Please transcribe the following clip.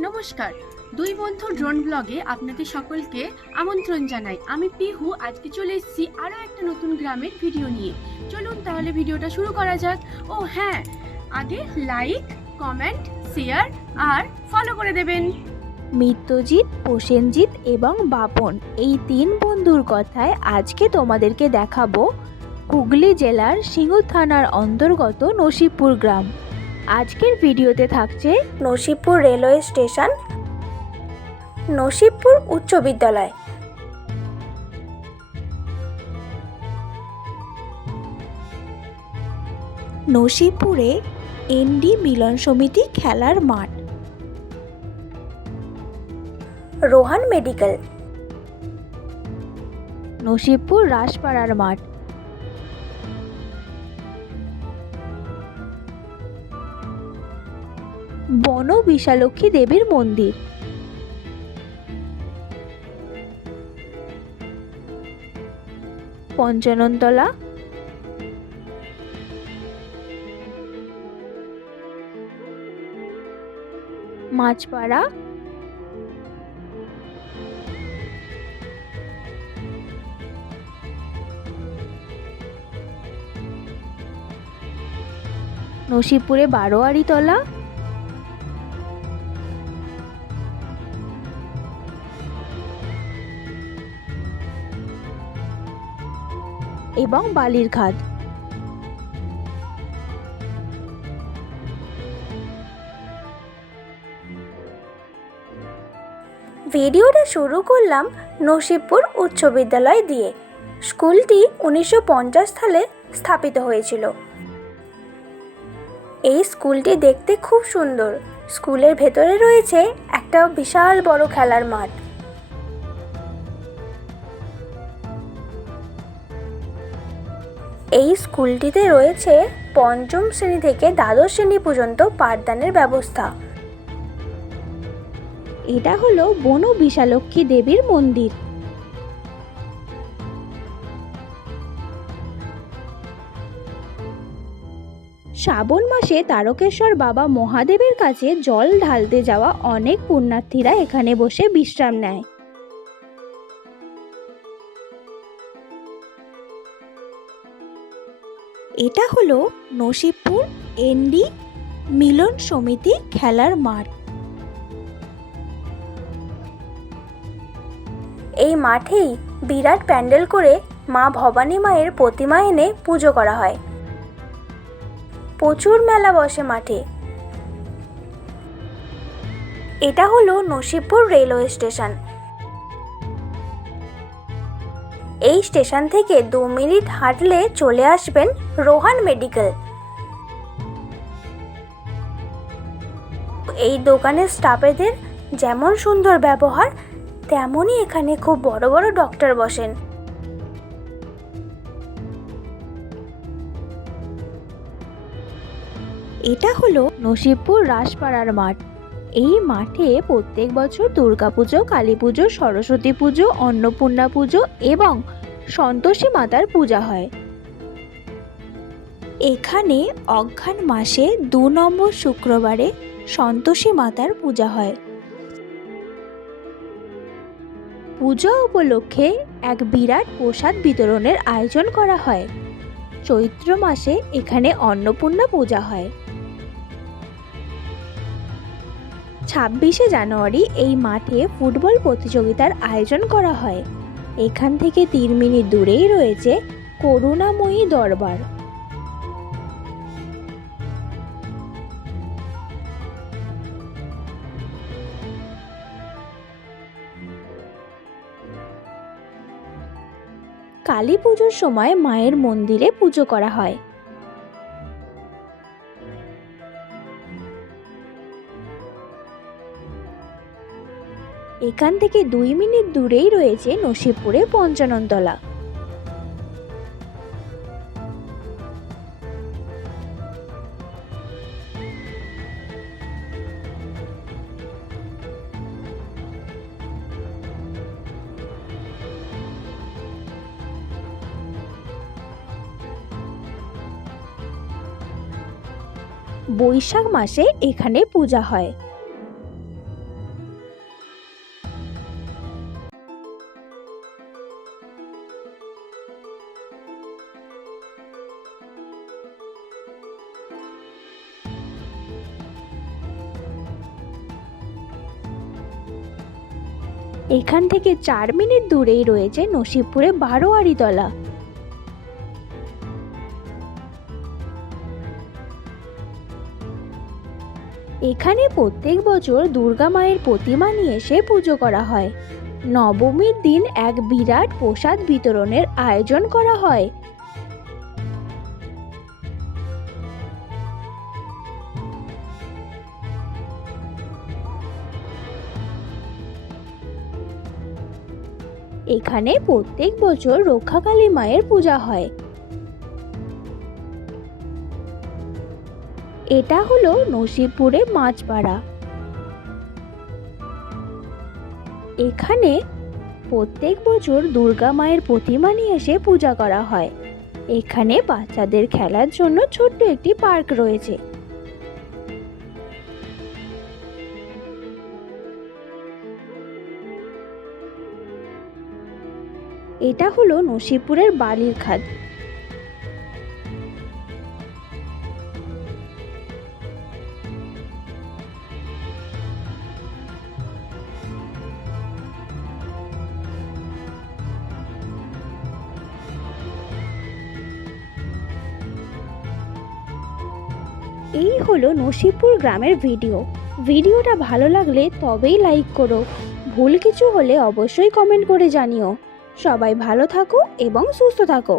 নমস্কার, দুই বন্ধু ড্রোন ব্লগে আপনাদের সকলকে আমন্ত্রণ জানাই। আমি পিহু। আজকে চলে এসেছি আরও একটা নতুন গ্রামের ভিডিও নিয়ে। চলুন তাহলে ভিডিওটা শুরু করা যাক। ও হ্যাঁ, আগে লাইক, কমেন্ট, শেয়ার আর ফলো করে দেবেন। মিত্রজিৎ, প্রসেনজিৎ এবং বাপন এই তিন বন্ধুর কথায় আজকে তোমাদেরকে দেখাবো হুগলি জেলার সিঙ্গুর থানার অন্তর্গত নসিবপুর গ্রাম। আজকের ভিডিওতে থাকছে নসিবপুর রেলওয়ে স্টেশন, নসিবপুর উচ্চ বিদ্যালয়। নসিবপুরে এনডি মিলন সমিতি খেলার মাঠ, রোহান মেডিকেল, নসিবপুর রাসপাড়ার মাঠ, বন বিশালক্ষী দেবীর মন্দির, পঞ্চাননতলা, মাছপাড়া, নসিবপুরে বারোয়ারিতলা, এবং বালিরঘাট। ভিডিওটা শুরু করলাম নসিবপুর উচ্চ বিদ্যালয় দিয়ে। স্কুলটি 1950 সালে স্থাপিত হয়েছিল। এই স্কুলটি দেখতে খুব সুন্দর। স্কুলের ভেতরে রয়েছে একটা বিশাল বড় খেলার মাঠ। এই স্কুলটিতে রয়েছে পঞ্চম শ্রেণী থেকে দ্বাদশ শ্রেণী পর্যন্ত পাঠদানের ব্যবস্থা। এটা হলো বন বিশালক্ষী দেবীর মন্দির। শ্রাবণ মাসে তারকেশ্বর বাবা মহাদেবের কাছে জল ঢালতে যাওয়া অনেক পুণ্যার্থীরা এখানে বসে বিশ্রাম নেয়। এটা হলো নসিবপুর এনডি মিলন সমিতি খেলার মাঠ। এই মাঠেই বিরাট প্যান্ডেল করে মা ভবানী মায়ের প্রতিমা এনে পুজো করা হয়। প্রচুর মেলা বসে মাঠে। এটা হলো নসিবপুর রেলওয়ে স্টেশন। এই স্টেশন থেকে 2 মিনিট হাঁটলে চলে আসবেন রোহান মেডিকেল। এই দোকানের স্টাফেদের যেমন সুন্দর ব্যবহার, তেমনই এখানে খুব বড় বড় ডক্টর বসেন। এটা হলো নসিবপুর রাসপাড়ার মাঠ। এই মাঠে প্রত্যেক বছর দুর্গাপুজো, কালী পুজো, সরস্বতী পুজো, অন্নপূর্ণা পুজো এবং সন্তোষী মাতার পূজা হয়। এখানে অঘ্রান মাসে 2 নম্বর শুক্রবারে সন্তোষী মাতার পূজা হয়। পূজা উপলক্ষে এক বিরাট প্রসাদ বিতরণের আয়োজন করা হয়। চৈত্র মাসে এখানে অন্নপূর্ণা পূজা হয়। 26শে জানুয়ারি এই মাঠে ফুটবল প্রতিযোগিতার আয়োজন করা হয়। এখান থেকে 3 মিনিট দূরেই রয়েছে করুণাময়ী দরবার। কালী পুজোর সময় মায়ের মন্দিরে পুজো করা হয়। এখান থেকে 2 মিনিট দূরেই রয়েছে নসিবপুরে পঞ্চাননতলা। বৈশাখ মাসে এখানে পূজা হয়। এখান থেকে 4 মিনিট দূরেই রয়েছে নসিবপুরে বারোয়ারিতলা। এখানে প্রত্যেক বছর দুর্গা মায়ের প্রতিমা নিয়ে এসে পুজো করা হয়। নবমীর দিন এক বিরাট প্রসাদ বিতরণের আয়োজন করা হয়। এখানে প্রত্যেক বছর রক্ষাকালী মায়ের পূজা হয়। এটা হলো নসিবপুরে মাছপাড়া। এখানে প্রত্যেক বছর দুর্গা মায়ের প্রতিমা নিয়ে এসে পূজা করা হয়। এখানে বাচ্চাদের খেলার জন্য ছোট্ট একটি পার্ক রয়েছে। এটা হলো নসিবপুরের বালির খাদ। এই হলো নসিবপুর গ্রামের ভিডিওটা ভালো লাগলে তবেই লাইক করো। ভুল কিছু হলে অবশ্যই কমেন্ট করে জানিও। সবাই ভালো থাকো এবং সুস্থ থাকো।